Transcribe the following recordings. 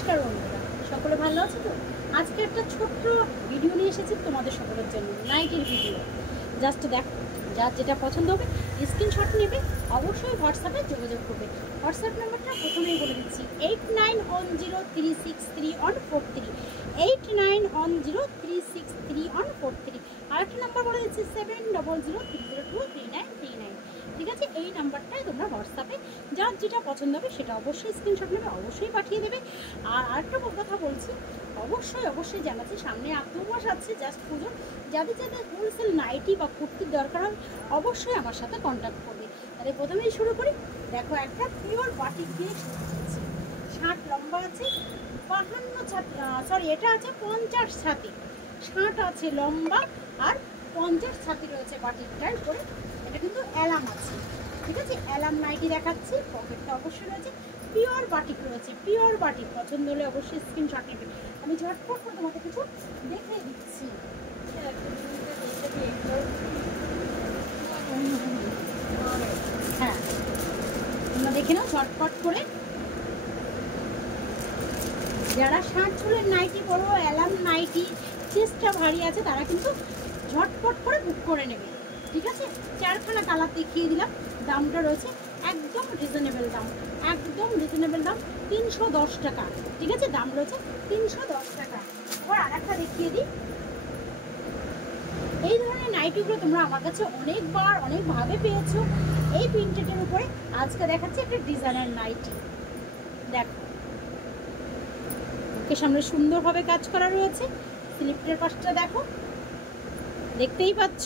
নমস্কার বন্ধুরা, সকলে ভালো আছে তো? আজকে একটা ছোট্ট ভিডিও নিয়ে এসেছি তোমাদের সকলের জন্য, নাইটের ভিডিও। জাস্ট দেখো, যার যেটা পছন্দ হবে স্ক্রিনশট নেবে, অবশ্যই হোয়াটসঅ্যাপে যোগাযোগ করবে। হোয়াটসঅ্যাপ নাম্বারটা প্রথমেই বলে দিচ্ছি 8910363143, 8910363143। আরেকটা নাম্বার বলে দিচ্ছি 7003023939। ঠিক আছে, এই নাম্বারটায় তোমরা হোয়াটসঅ্যাপে যার যেটা পছন্দ হবে সেটা অবশ্যই স্ক্রিনশট নেবে, অবশ্যই পাঠিয়ে দেবে। আর আরেকটা কথা বলছি, অবশ্যই জানাচ্ছি, সামনে 2 মাস আছে জাস্ট পুজো। যাদের যাদের হোলসেল নাইটি বা কুর্তির দরকার হবে অবশ্যই আমার সাথে কন্ট্যাক্ট করবে। তাহলে প্রথমেই শুরু করি। দেখো, একটা পিওর বাটিক দিয়ে শুরু করছি। 60 লম্বা আছে, 52 ছাতি, সরি এটা আছে 50 ছাতি। 60 আছে লম্বা আর 50 ছাতি রয়েছে বাটিকটার উপরে। এটা কিন্তু অ্যালাম আছে, ঠিক আছে? অ্যালাম নাইটি দেখাচ্ছি, পকেটটা অবশ্যই রয়েছে। পিওর বাটিক রয়েছে, পিওর বাটিক। পছন্দ হলে অবশ্যই স্ক্রিনশট নেবে। আমি ঝটপট করে তোমাদের কিছু দেখিয়ে দিচ্ছি। হ্যাঁ, তোমরা দেখে নাও ঝটপট করে। যারা 60 চুলের নাইটি পরবো, অ্যালাম নাইটি, চেস্টটা ভারী আছে, তারা কিন্তু ঝটপট করে বুক করে নেবে। ঠিক আছে, 4খানা কালার দেখিয়ে দিলাম। দামটা রয়েছে একদম রিজনেবল দাম, একদম রিজনেবল দাম, 310 টাকা। ঠিক আছে, দাম রয়েছে 310 টাকা। এবার আর একটা দেখিয়ে দিই। এই ধরনের নাইটিগুলো তোমরা আমার কাছে অনেকবার অনেকভাবে পেয়েছো। এই প্রিন্টেডের উপরে আজকে দেখাচ্ছি একটা ডিজাইনার নাইটি। দেখো, ওকে সামনে সুন্দরভাবে কাজ করা রয়েছে। স্লিপের পাশটা দেখো, দেখতেই পাচ্ছ,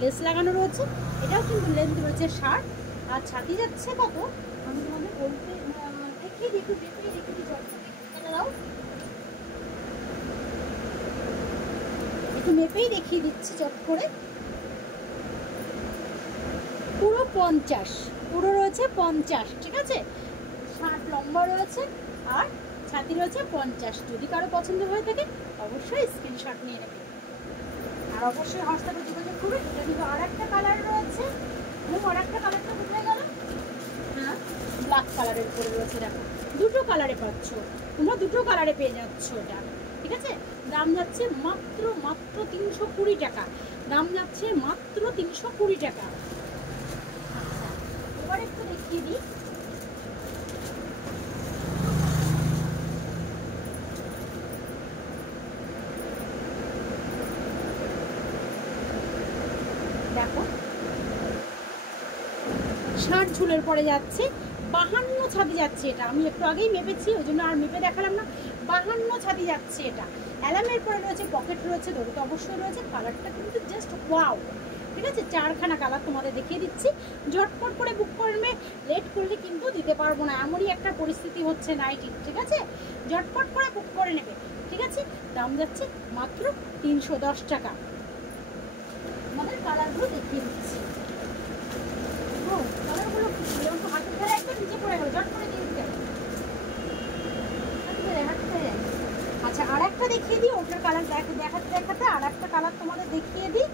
লেস লাগানো রয়েছে। এটাও কিন্তু লেন্থ রয়েছে 60, আর ছাতি যাচ্ছে কত আমি তোমাদের বলতে দেখিয়ে দিই, দাও একটু মেপেই দেখিয়ে দিচ্ছি চট করে। পুরো 50, পুরো রয়েছে 50। ঠিক আছে, 60 লম্বা রয়েছে আর ছাতি রয়েছে 50। যদি কারো পছন্দ হয়ে থাকে অবশ্যই স্ক্রিনশট নিয়ে নেবে, আর অবশ্যই হোয়াটসঅ্যাপে যোগাযোগ করবে। এটা কিন্তু আর একটা কালার রয়েছে, এবং আর একটা কালারটা কোথায় গেল? হ্যাঁ, ব্ল্যাক কালারের উপরে রয়েছে। দেখো, দুটো কালারে পাচ্ছ তোমরা, দুটো কালারে পেয়ে যাচ্ছ এটা। ঠিক আছে, দাম যাচ্ছে মাত্র 320 টাকা। দাম যাচ্ছে মাত্র 320 টাকা। আচ্ছা, এবার একটু দেখিয়ে দিই। দেখো, 60 ঝুলের পরে যাচ্ছে, 52 ছাতি যাচ্ছে। এটা আমি একটু আগেই মেপেছি, ওই জন্য আর মেপে দেখালাম না। 52 ছাতি যাচ্ছে এটা। অ্যালামের পরে রয়েছে, পকেট রয়েছে, দড়ি তো অবশ্যই রয়েছে। কালারটা কিন্তু জাস্ট ওয়াও। ঠিক আছে, 4খানা কালার তোমাদের দেখিয়ে দিচ্ছি। ঝটপট করে বুক করবে, লেট করলে কিন্তু দিতে পারবো না, এমনই একটা পরিস্থিতি হচ্ছে নাইটি। ঠিক আছে, ঝটপট করে বুক করে নেবে। ঠিক আছে, দাম যাচ্ছে মাত্র 310 টাকা। আমাদের কালারগুলো দেখিয়ে দিচ্ছি। কালারগুলো হাতে ধরে একটু নিচে পড়ে গেল, ঝট করে দিয়ে দিতে। আচ্ছা, আর একটা দেখিয়ে দিই। ওটার কালার দেখাতে আর একটা কালার তোমাদের দেখিয়ে দিই।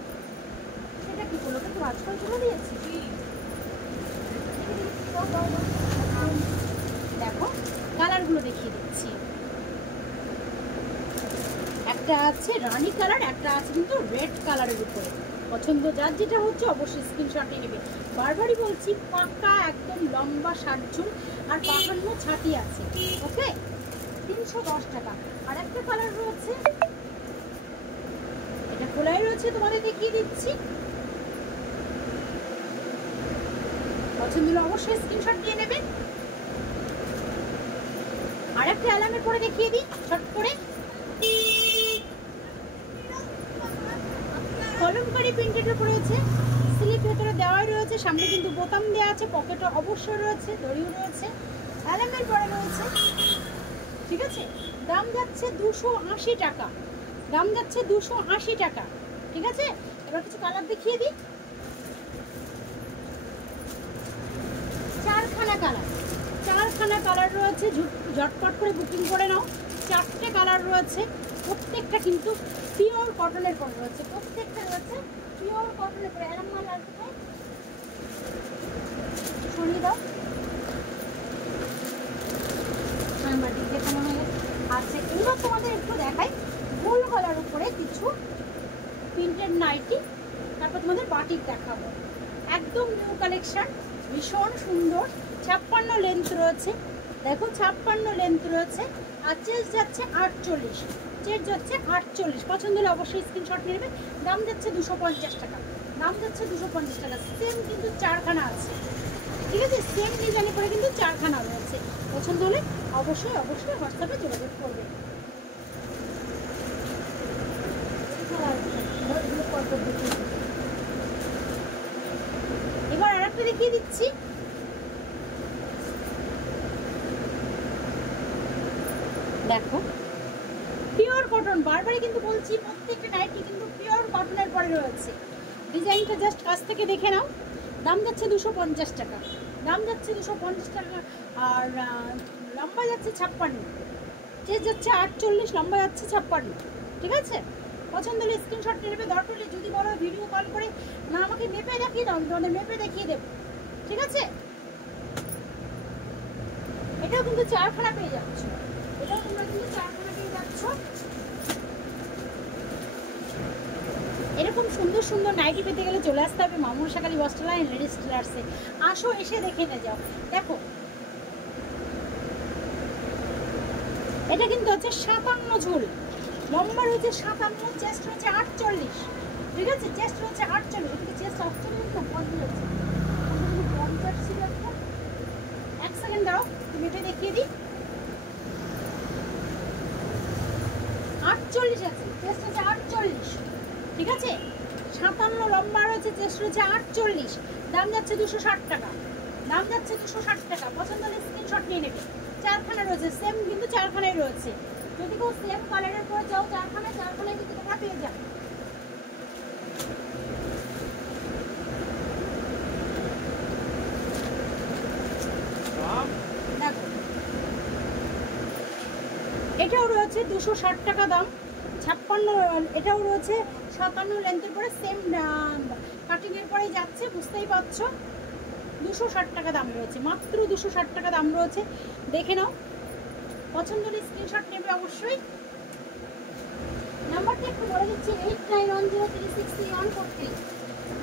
সেটা কি বলো, কিন্তু আজকাল চলে দিয়েছি। দেখো, কালারগুলো দেখিয়ে দিচ্ছি। একটা আছে রানী কালার, একটা আছে কিন্তু রেড কালারের উপরে। পছন্দ যার যেটা হচ্ছে অবশ্যই স্ক্রিনশট নিয়ে নেবে। বারবারই বলছি, পাক্কা একদম লম্বা 60 ঝুল আর 52 ছাতি আছে। ওকে, 310 টাকা। আর একটা কালার রয়েছে, এটা খোলাই রয়েছে, তোমাদের দেখিয়ে দিচ্ছি। পছন্দ হলে অবশ্যই স্ক্রিনশট দিয়ে নেবে। আর একটা অ্যালামের পরে দেখিয়ে দিই শর্ট করে। কলমকারি প্রিন্টেড উপর রয়েছে, স্লিপ ভেতরে দেওয়াই রয়েছে, সামনে কিন্তু বোতাম দেওয়া আছে, পকেটও অবশ্যই রয়েছে, দড়িও রয়েছে, অ্যালামের পরে রয়েছে। ঠিক আছে, দাম যাচ্ছে 280 টাকা। দাম যাচ্ছে 280 টাকা। ঠিক আছে, এবার কিছু কালার দেখিয়ে দিই। 4খানা কালার রয়েছে, ঝটপট করে বুকিং করে নাও। 4টে কালার রয়েছে, প্রত্যেকটা কিন্তু পিওর কটনের পর রয়েছে, প্রত্যেকটা রয়েছে পিওর কটনের পর। অ্যালাম মাল আর কোথায় সরিয়ে দাও, বাটিক দেখানো হয়ে গেছে। আচ্ছা, এবার তোমাদের একটু দেখাই গোল গলার উপরে কিছু প্রিন্টেড নাইটি, তারপর তোমাদের বাটিক দেখাবো। একদম নিউ কালেকশন, ভীষণ সুন্দর। 56 লেন্থ রয়েছে, দেখো 56 লেন্থ রয়েছে। আর চেস্ট যাচ্ছে 48, চেস্ট যাচ্ছে 48। পছন্দ হলে অবশ্যই স্ক্রিনশট নিয়ে নেবে। দাম যাচ্ছে 250 টাকা, দাম যাচ্ছে 250 টাকা। সেম কিন্তু 4খানা আছে, ঠিক আছে? সেম ডিজাইন করে কিন্তু 4খানা রয়েছে। পছন্দ হলে অবশ্যই অবশ্যই হোয়াটসঅ্যাপে যোগাযোগ করবে। এবার আর একটা দেখিয়ে দিচ্ছি। দেখো পিওর কটন, বারবারই কিন্তু বলছি প্রত্যেকটা নাইটি কিন্তু পিওর কটনের পরে রয়েছে। ডিজাইনটা জাস্ট কাছ থেকে দেখে নাও। দাম যাচ্ছে 250 টাকা, দাম যাচ্ছে 250 টাকা। আর লম্বা যাচ্ছে 56, চেস্ট যাচ্ছে 48, লম্বা যাচ্ছে 56, ঠিক আছে? পছন্দ হলে স্ক্রিনশট নিয়ে নেবে। দরকার হলে যদি বলো ভিডিও কল করে না আমাকে মেপে দেখিয়ে দাও, তোমাদের মেপে দেখিয়ে দেবো, ঠিক আছে? এটাও কিন্তু 4খানা পেয়ে যাচ্ছ, এটাও তোমরা কিন্তু 4খানা পেয়ে যাচ্ছ। এরকম সুন্দর সুন্দর নাইটি পেতে গেলে চলে আসতে হবে মামুন শাকালি বস্ত্রালয় লেডিস টেলার্সে। আসো, এসে দেখে নিয়ে যাও। দেখো এটা কিন্তু হচ্ছে 57 ঝুল, লম্বা রয়েছে 57, চেস্ট রয়েছে 48, ঠিক আছে? চেস্ট রয়েছে 48, এদিকে চেস্ট 48 না 50 আছে, 50 ছিল একটা। এক সেকেন্ড দাও, তুমি এটা দেখিয়ে দিই। 48 আছে, চেস্ট হচ্ছে 48, ঠিক আছে? 57 লম্বা রয়েছে, চেস্ট রয়েছে 48। দাম যাচ্ছে 260 টাকা, দাম যাচ্ছে 260 টাকা। পছন্দ হলে স্ক্রিনশট নিয়ে নেবে। 4খানা রয়েছে, সেম কিন্তু 4খানাই রয়েছে। যদি কেউ সেম কালারের পরে যাও 4খানায় কিন্তু তোমরা পেয়ে যাবে। দেখো এটাও রয়েছে 260 টাকা দাম, 56। এটাও রয়েছে 57 লেন্থের পরে, সেম কাটিংয়ের পরে যাচ্ছে, বুঝতেই পারছো। 260 টাকা দাম রয়েছে, মাত্র 260 টাকা দাম রয়েছে। দেখে নাও, পছন্দ হলে স্ক্রিনশট নেবে অবশ্যই। নাম্বারটা একটু বলে দিচ্ছি 8910363143,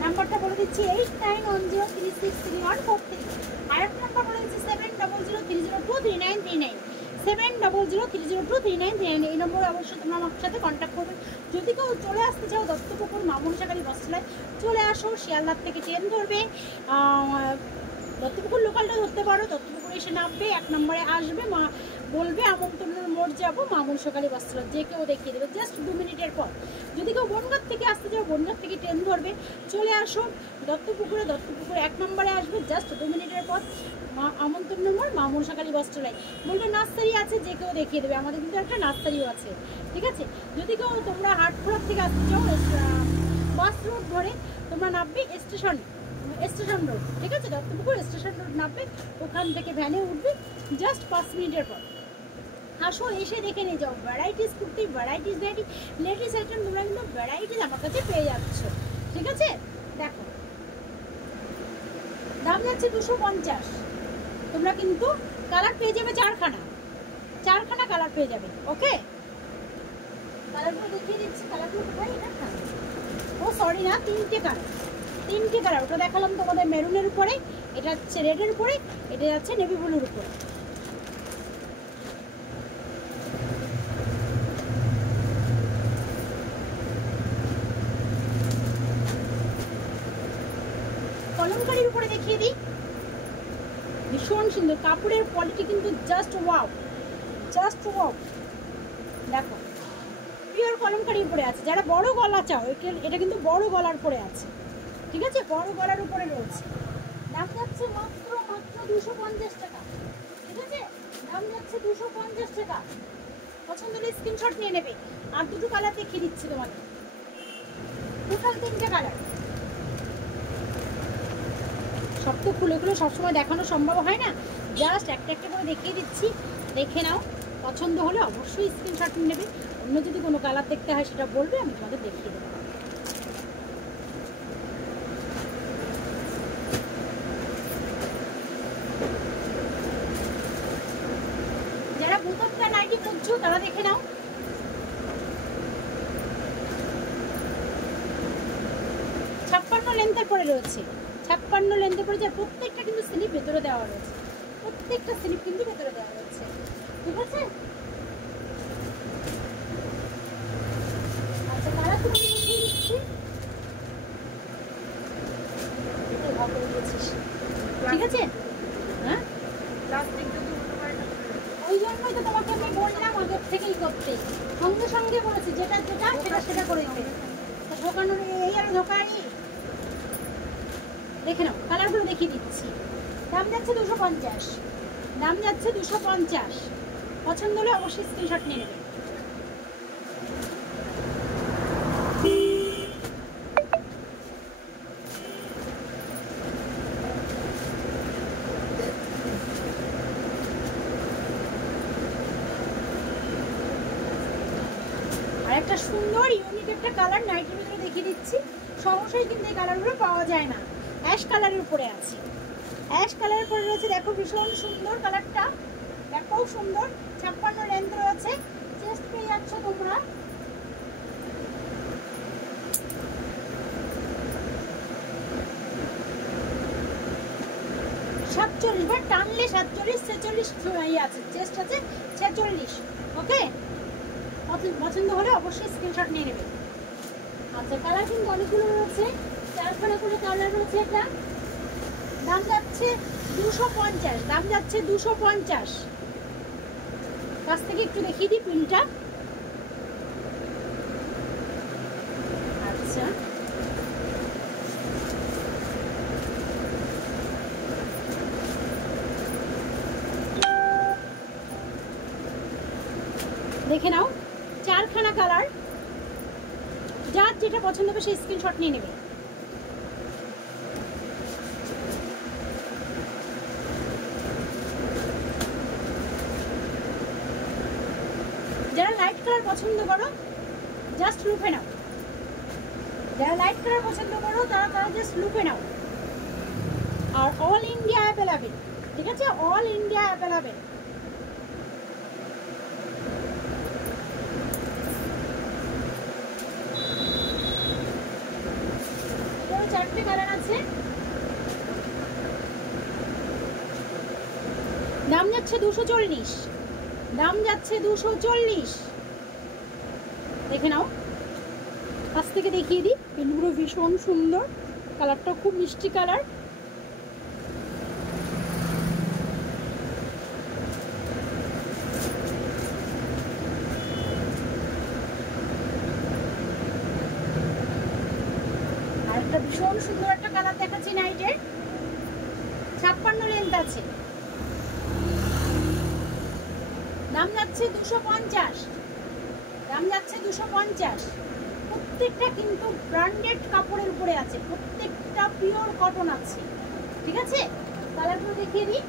নাম্বারটা বলে দিচ্ছি 8910363143। আর একটা নাম্বার বলে দিচ্ছি 7003023939, 7003023939। এই নম্বরে অবশ্যই তোমরা আমার সাথে কন্ট্যাক্ট করবে। যদি কেউ চলে আসতে চাও দত্তপুকুর মামুন শাকালি বস্ত্রালয়, চলে আসো। শিয়ালদার থেকে ট্রেন ধরবে, দত্তপুকুর লোকালটা ধরতে পারো। দত্তপুকুরে এসে নামবে, 1 নম্বরে আসবে, বলবে আমন্ত্রণের মোড় যাবো মামুন শাকালি বস্ত্রালয়, যে কেউ দেখিয়ে দেবে জাস্ট 2 মিনিটের পর। যদি কেউ বনগাঁ থেকে আসতে চাও, বনগাঁ থেকে ট্রেন ধরবে, চলে আসো দত্তপুকুরে। 1 নম্বরে আসবে, জাস্ট 2 মিনিটের পর আমন্ত্রণের মোড় মামুন শাকালি বস্ত্রালয়। বলবে নার্সারি আছে, যে কেউ দেখিয়ে দেবে। আমাদের কিন্তু একটা নার্সারিও আছে, ঠিক আছে? যদি কেউ তোমরা হাটখোলা থেকে আসতে চাও, বাস রোড ধরে তোমরা নামবে স্টেশন রোড, ঠিক আছে? দত্তপুকুর স্টেশন রোড নামবে, ওখান থেকে ভ্যানে উঠবে, জাস্ট 5 মিনিটের পর। আসো, এসে দেখে নিয়ে যাও। Varieties kurti, varieties nightie, ladies item তোমরা কিন্তু ভ্যারাইটিস আমার কাছে পেয়ে যাচ্ছ, ঠিক আছে? দেখো দাম যাচ্ছে 250। তোমরা কিন্তু কালার পেয়ে যাবে 4খানা কালার পেয়ে যাবে। ওকে, কালারগুলো দেখিয়ে দিচ্ছি। কালারগুলো কোথায়? এটা ও সরি না, 3টে কালার। ওটা দেখালাম তোমাদের মেরুনের উপরে, এটা হচ্ছে রেডের উপরে, এটা যাচ্ছে নেভি ব্লুর উপরে। কলমকারীর উপরে দেখিয়ে দিই, ভীষণ সুন্দর। কাপড়ের কোয়ালিটি কিন্তু জাস্ট ওয়াও। দেখো পিওর কলমকারীর উপরে আছে। যারা বড় গলা চাও, এটা কিন্তু বড় গলার উপরে আছে, ঠিক আছে? বড় গলার উপরে রয়েছে। দাম যাচ্ছে মাত্র 250 টাকা, ঠিক আছে? দাম যাচ্ছে 250 টাকা। পছন্দ হলে স্ক্রিনশট নিয়ে নেবে। আর দুটো কালার দেখিয়ে দিচ্ছি তোমাকে, টোটাল 3টে কালার। সব তো খুলে সবসময় দেখানো সম্ভব হয় না, জাস্ট একটা করে দেখিয়ে দিচ্ছি, দেখে নাও। পছন্দ হলে অবশ্যই স্ক্রিনশট নিয়ে নেবে। অন্য যদি কোনো কালার দেখতে হয় সেটা বলবে, আমি তোমাদের দেখিয়ে দেবো। যারা প্রত্যেকটা নাইটি বুঝছো, তারা দেখে নাও। ছাপ্পান্ন লেন্থের পরে রয়েছে, 56 লেন্থের পরে, প্রত্যেকটা কিন্তু স্লিপ ভেতরে দেওয়া রয়েছে, প্রত্যেকটা স্লিপ কিন্তু ভেতরে দেওয়া রয়েছে, ঠিক আছে। আচ্ছা তারা তুমি দেখিয়ে দিচ্ছি, ঠিক আছে। হ্যাঁ ওই জন্যই তো তোমাকে আমি বললাম আগের থেকেই করতে, সঙ্গে সঙ্গে বলেছি যেটা যেটা সেটা সেটা করে দিতে। ঢোকানোর এই আর ঢোকাই, দেখে নাও কালারগুলো দেখিয়ে দিচ্ছি। দাম যাচ্ছে 250, দাম যাচ্ছে 250। পছন্দ হলে অবশ্যই স্ক্রিনশট নিয়ে নেবে। আর একটা সুন্দর ইউনিক একটা কালার নাইটের ভিতরে দেখিয়ে দিচ্ছি। সহসাই কিন্তু এই কালারগুলো পাওয়া যায় না। অ্যাশ কালারের উপরে আছে, অ্যাশ কালারের উপরে রয়েছে, দেখো ভীষণ সুন্দর কালারটা, দেখো সুন্দর। 56 লেন্থ রয়েছে, চেস্ট পেয়ে যাচ্ছ তোমরা। সাতচল্লিশ বা টানলে 47, 46 আছে, চেস্ট আছে 46। ওকে, পছন্দ হলে অবশ্যই স্ক্রিনশট নিয়ে নেবে। আচ্ছা কালার কিন্তু অনেকগুলো রয়েছে, 4খানা করে কালার রয়েছে। এটা দাম যাচ্ছে 250, দাম যাচ্ছে 250। কাছ থেকে একটু দেখিয়ে দিই প্রিন্টটা। আচ্ছা দেখে নাও, 4খানা কালার, যার যেটা পছন্দ হবে সেই স্ক্রিনশট নিয়ে নেবে। যারা লাইট কালার পছন্দ করো জাস্ট লুপে নাও, যারা লাইট কালার পছন্দ করো তারা তারা জাস্ট লুপে নাও। আর অল ইন্ডিয়া অ্যাভেলেবেল, ঠিক আছে, অল ইন্ডিয়া অ্যাভেলেবেল। এটারও 4টে কালার আছে। দাম যাচ্ছে 240, দাম যাচ্ছে 240। দেখে নাও, কাছ থেকে দেখিয়ে দিই, পেনগুলো ভীষণ সুন্দর, কালারটা খুব মিষ্টি কালার। আর একটা ভীষণ সুন্দর একটা কালার দেখাচ্ছি নাইটের, 56 লেন্থ আছে, দাম যাচ্ছে 250, দাম যাচ্ছে 250। প্রত্যেকটা কিন্তু ব্র্যান্ডেড কাপড়ের উপরে আছে, প্রত্যেকটা পিওর কটন আছে, ঠিক আছে। কালারগুলো দেখিয়ে দিই,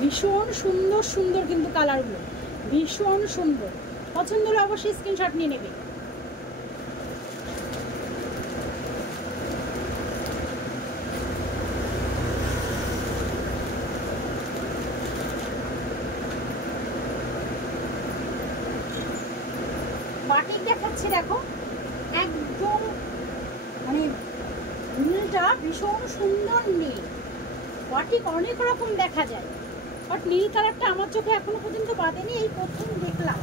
ভীষণ সুন্দর সুন্দর কিন্তু কালারগুলো, ভীষণ সুন্দর। পছন্দ হলে অবশ্যই স্ক্রিনশট নিয়ে নেবে। বাটিক দেখাচ্ছি, দেখো একদম মানে নীলটা ভীষণ সুন্দর নীল। বাটিক অনেক রকম দেখা যায়, বাট নীল কালারটা আমার চোখে এখনো পর্যন্ত বাঁধেনি, এই প্রথম দেখলাম।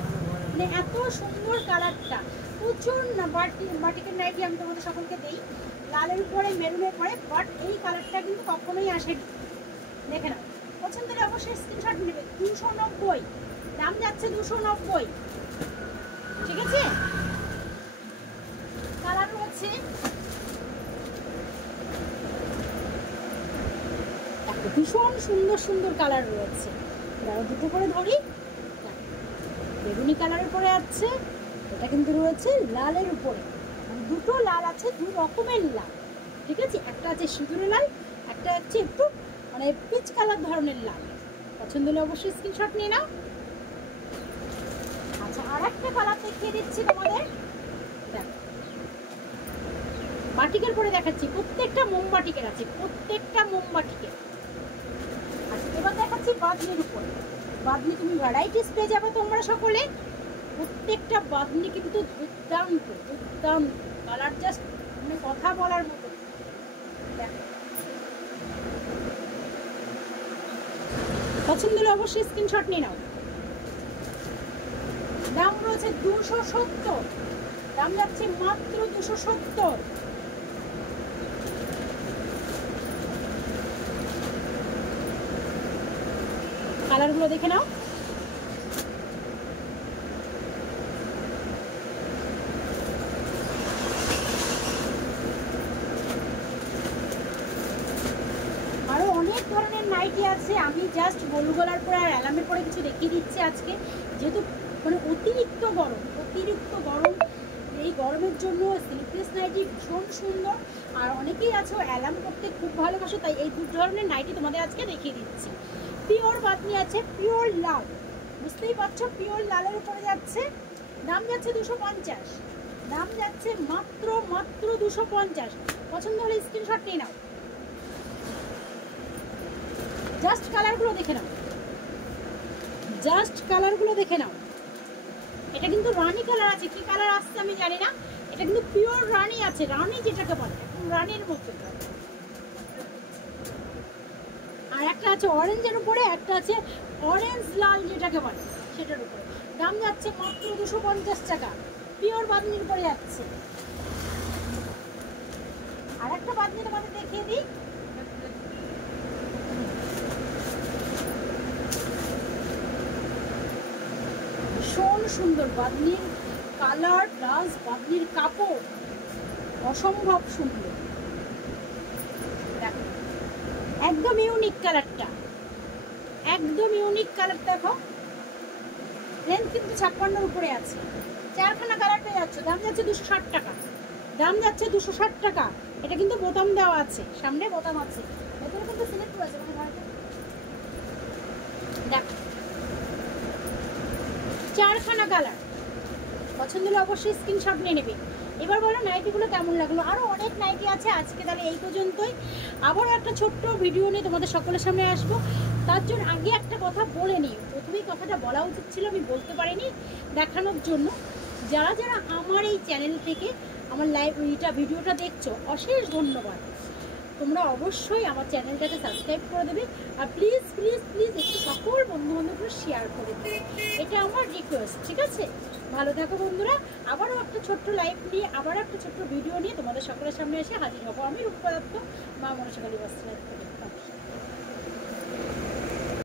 মানে এত সুন্দর কালারটা, প্রচুর না বাটিকের নাইটি আমি তোমাদের সকলকে দিই, লালের উপরে মেরুনের পরে, বাট এই কালারটা কিন্তু কখনোই আসেনি। দেখে নাও, পছন্দ হলে অবশ্যই স্ক্রিনশট নেবে। 290, দাম যাচ্ছে 290, ঠিক আছে। কালার রয়েছে ভীষণ সুন্দর সুন্দর কালার রয়েছে, দুটো করে ধরি। বেগুনি কালারের উপরে আছে, এটা কিন্তু রয়েছে লালের উপরে, দুটো লাল আছে, দু রকমের লাল, ঠিক আছে। একটা আছে সিঁদুরে লাল, একটা হচ্ছে একটু মানে পিচ কালার ধরনের লাল। পছন্দ হলে অবশ্যই স্ক্রিনশট নিয়ে নাও। আচ্ছা আর একটা কালার দেখিয়ে দিচ্ছি তোমাদের, বাটিকের পরে দেখাচ্ছি, প্রত্যেকটা মোমবাটিকের আছে, প্রত্যেকটা মোমবাটিকের। আচ্ছা বাঁধনির উপরে। বাঁধনি তুমি ভ্যারাইটিস পেয়ে যাবে তোমরা সকলে। প্রত্যেকটা বাঁধনি কিন্তু দুর্দান্ত দুর্দান্ত কালার, জাস্ট মানে কথা বলার মতো। দেখো পছন্দ হলে অবশ্যই স্ক্রিনশট নিয়ে নাও। দাম রয়েছে 270, দাম যাচ্ছে মাত্র 270। কালারগুলো দেখে নাও। আরো অনেক ধরনের নাইটি আছে, আমি জাস্ট গোল গলার পরে আর অ্যালামের পরে কিছু দেখিয়ে দিচ্ছি আজকে, যেহেতু মানে অতিরিক্ত গরম। এই গরমের জন্য স্লিপলেস নাইটি ভীষণ সুন্দর। আর অনেকেই আছে অ্যালাম করতে খুব ভালোবাসে, তাই এই দু ধরনের নাইটি তোমাদের আজকে দেখিয়ে দিচ্ছি। পিওর বাঁধনি আছে, পিওর লাল, বুঝতেই পারছো পিওর লালের উপরে যাচ্ছে। দাম যাচ্ছে 250, দাম যাচ্ছে মাত্র 250। পছন্দ হলে স্ক্রিনশট নিয়ে নাও। জাস্ট কালারগুলো দেখে নাও, জাস্ট কালারগুলো দেখে নাও। এটা কিন্তু রানী কালার আছে, কি কালার আসছে আমি জানি না। এটা কিন্তু পিওর রানী আছে, রানী যেটাকে বলে একদম রানীর মতো। আর একটা আছে অরেঞ্জের উপরে, একটা আছে অরেঞ্জ লাল যেটাকে বলে সেটার উপরে। দাম যাচ্ছে মাত্র 250 টাকা, পিওর বাঁধনির উপরে যাচ্ছে। আর একটা বাঁধনি তোমাদের দেখিয়ে দিই। ভীষণ সুন্দর বাঁধনির কালার প্লাস বাঁধনির কাপড়, অসম্ভব সুন্দর। দেখো একদম ইউনিক কালারটা, একদম ইউনিক কালার। দেখো রেঞ্জ কিন্তু 56 উপরে আছে, 4খানা কালার পেয়ে যাচ্ছে। দাম যাচ্ছে 260 টাকা, দাম যাচ্ছে 260 টাকা। এটা কিন্তু বোতাম দেওয়া আছে, সামনে বোতাম আছে, ভেতরে কিন্তু সিলেক্ট করেছে মানে দেখো 4খানা কালার। পছন্দ হলে অবশ্যই স্ক্রিনশট নিয়ে নেবে। এবার বলো নাইটিগুলো কেমন লাগলো। আরও অনেক নাইটি আছে, আজকে তাহলে এই পর্যন্তই। আবারও একটা ছোট্ট ভিডিও নিয়ে তোমাদের সকলের সামনে আসবো। তার জন্য আগে একটা কথা বলে নিই, প্রথমেই কথাটা বলা উচিত ছিল, আমি বলতে পারিনি দেখানোর জন্য। যারা যারা আমার এই চ্যানেল থেকে আমার ভিডিওটা দেখছো, অশেষ ধন্যবাদ। তোমরা অবশ্যই আমার চ্যানেলটাকে সাবস্ক্রাইব করে দেবে। আর প্লিজ প্লিজ প্লিজ একটু সকল বন্ধুবান্ধবরা শেয়ার করে দেবে, এটা আমার রিকোয়েস্ট, ঠিক আছে? ভালো থাকো বন্ধুরা। আবারও একটা ছোট্ট লাইভ নিয়ে, আবার একটা ছোট্ট ভিডিও নিয়ে তোমাদের সকলের সামনে এসে হাজির হবো। আমি রূপা দত্ত, মা মনসা কালী বস্ত্রালয় থেকে।